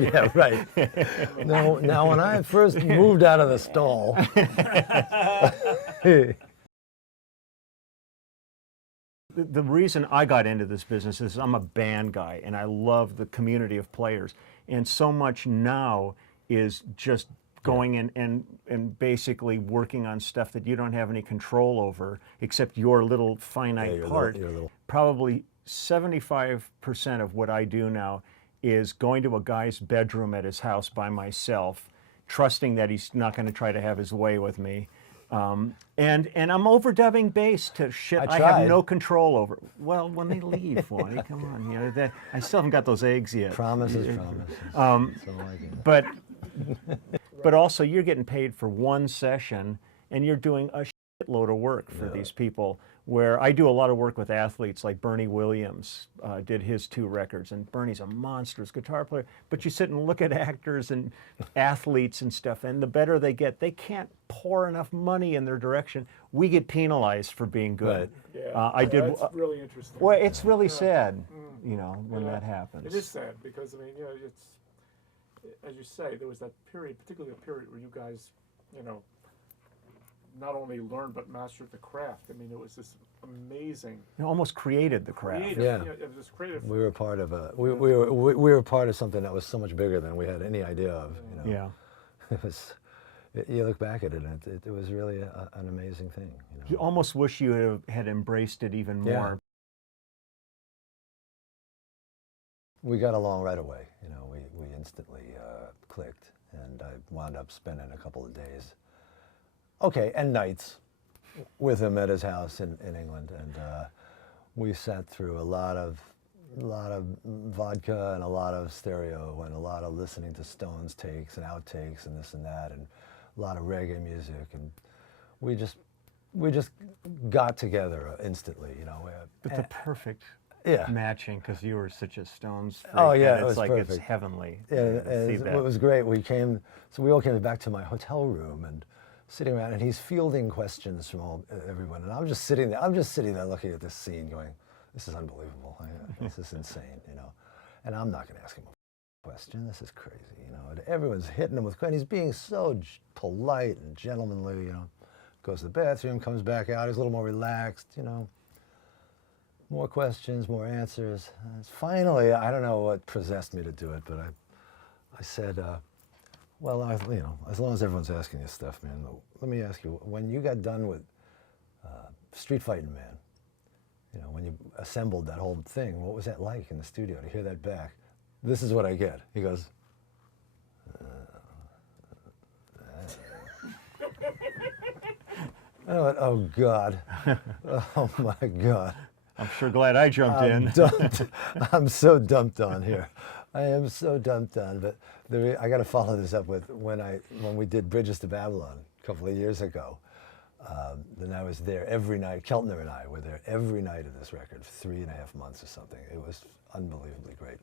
Yeah, right. Now, when I first moved out of the stall, The reason I got into this business is I'm a band guy and I love the community of players. And so much now is just going in and basically working on stuff that you don't have any control over except your little finite part. Probably 75% of what I do now is going to a guy's bedroom at his house by myself, trusting that he's not going to try to have his way with me. And I'm overdubbing bass to shit I have no control over. Well, when they leave, Waddy, come on, you know, I still haven't got those eggs yet. Promises. But also you're getting paid for one session, and you're doing a shitload of work for these people. Where I do a lot of work with athletes, like Bernie Williams did his 2 records, and Bernie's a monstrous guitar player. But you sit and look at actors and athletes and stuff, and the better they get, they can't pour enough money in their direction. We get penalized for being good. Right. Yeah, that's really interesting. Well, it's really sad, you know, when that happens. It is sad because, I mean, you know, it's, as you say, there was that period, particularly a period where you guys, you know, not only learned but mastered the craft. I mean, it was this amazing. You almost created the craft. Creative, Yeah. You know, it was creative. We were part of we were part of something that was so much bigger than we had any idea of. You know? Yeah. It was. You look back at it, and it was really an amazing thing. You know? You almost wish you had embraced it even more. We got along right away. You know, we instantly clicked, and I wound up spending a couple of days. Okay, and nights with him at his house in England, and we sat through a lot of vodka and a lot of stereo and a lot of listening to Stones takes and outtakes and this and that and a lot of reggae music, and we just got together instantly, you know. But the perfect matching, because you were such a Stones freak. Oh yeah, it's it was like perfect. It's heavenly. Yeah, it was great. We all came back to my hotel room and sitting around, and he's fielding questions from everyone, and I'm just sitting there looking at this scene going, this is unbelievable. This is insane, you know. And I'm not going to ask him a question. This is crazy, you know. And everyone's hitting him with questions. He's being so polite and gentlemanly, you know. Goes to the bathroom, comes back out. He's a little more relaxed, you know. More questions, more answers. And finally, I don't know what possessed me to do it, but I said, well, you know, as long as everyone's asking you stuff, man, let me ask you, when you got done with Street Fighting Man, you know, when you assembled that whole thing, what was that like in the studio to hear that back? This is what I get. He goes, I went, oh God, oh my God. I'm sure glad I jumped in. I'm so dumped on here. I am so dumped on, but I got to follow this up with when we did Bridges to Babylon a couple of years ago. Then I was there every night. Keltner and I were there every night of this record for 3.5 months or something. It was unbelievably great.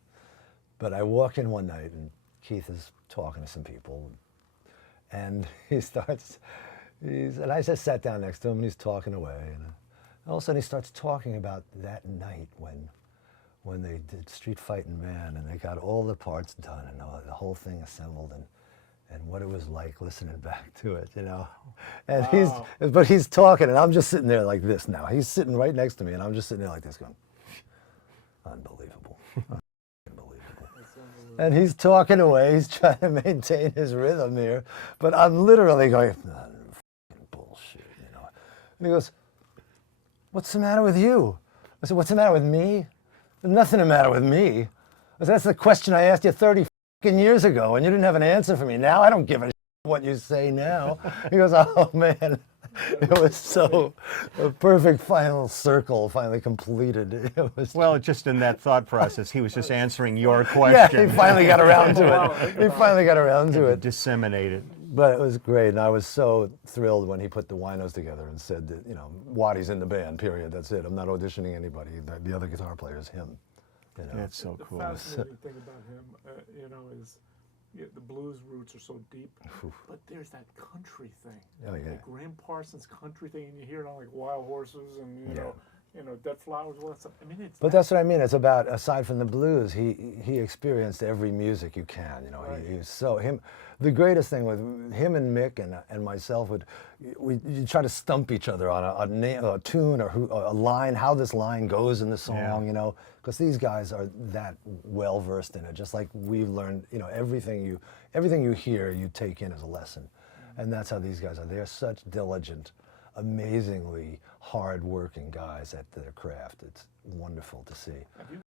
But I walk in one night and Keith is talking to some people, and and I just sat down next to him and he's talking away, and all of a sudden he starts talking about that night when they did Street Fighting Man and they got all the parts done and the whole thing assembled, and what it was like listening back to it, you know. And wow. he's talking, and I'm just sitting there like this now. He's sitting right next to me, and I'm just sitting there like this going, unbelievable. Unbelievable. And he's talking away, he's trying to maintain his rhythm here, but I'm literally going, bullshit, you know. And he goes, what's the matter with you? I said, what's the matter with me? There's nothing the matter with me. I said, that's the question I asked you 30 years ago, and you didn't have an answer for me. Now I don't give a what you say now. He goes, oh man, it was so a perfect final circle, finally completed. It was well, just in that thought process, he was just answering your question. Yeah, he finally got around to it. He finally got around to it. Disseminated. But it was great, and I was so thrilled when he put the winos together and said that, you know, Waddy's in the band, period, that's it. I'm not auditioning anybody. The other guitar player is him. You know? That's so cool. The fascinating thing about him, you know, is the blues roots are so deep, but there's that country thing. Oh, yeah. Like Graham Parsons' country thing, and you hear it on like Wild Horses and, you know, you know, Dead Flowers, all that stuff. I mean, it's But that's what I mean. It's about, aside from the blues, he experienced every music you can. You know, Right. he's so him. The greatest thing with him and Mick and myself you try to stump each other on a tune or a line, how this line goes in the song. Yeah. You know, because these guys are that well versed in it. Just like we've learned. You know, everything you hear, you take in as a lesson, and that's how these guys are. They're such diligent, amazingly hard-working guys at their craft. It's wonderful to see. Have you